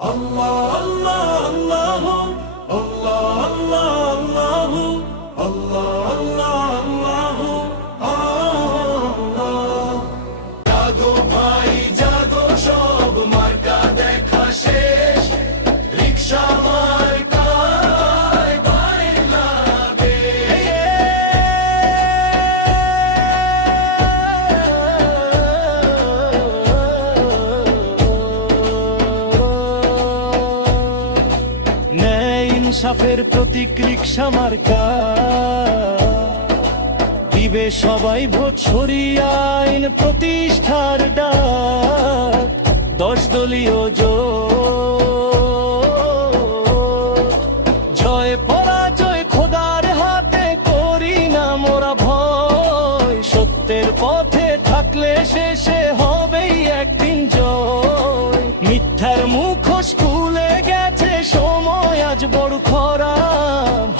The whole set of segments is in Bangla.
আল্লাহ আল্লাহ আল্লাহ আল্লাহ আল্লাহ আল্লাহ আল্লাহ। জাগো ভাই জাগো, সব মার্কা দেখা শেষ, রিকশা মার্কায় বাংলাদেশ। ন্যায় ইনসাফের প্রতীক রিকশা মার্কা, দিবে সবাই ভোট, সরিয়ে আইন প্রতিষ্ঠার ডাক। 10 দলীয় জোট, জয় পরাজয় খোদার হাতে, করি না মোরা ভয়। সত্যের পথে থাকলে শেষে হবেই একদিন জয়। মিথ্যার মুখোশ খুলে গেছে সময়, আজ বড় খরা।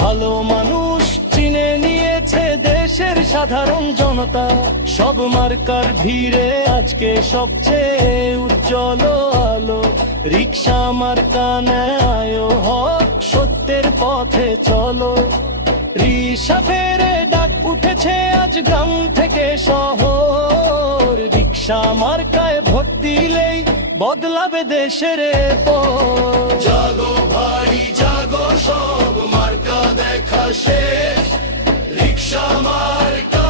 ভালো মানুষ চিনে নিয়েছে দেশের সাধারণ জনতা। সব মার্কার ভিড়ে আজকে সবচেয়ে উজ্জ্বল আলো। রিকশা মার্কা ন্যায় ও হক, সত্যের পথে চলো। রিসাফের ডাক উঠেছে আজ গ্রাম থেকে শহর। রিকশা মার্কায় ভোট দিলেই বদলাবে দেশের পথ। জাগো ভাই জাগো, সব মার্কা দেখা শেষ, রিকশা মার্কা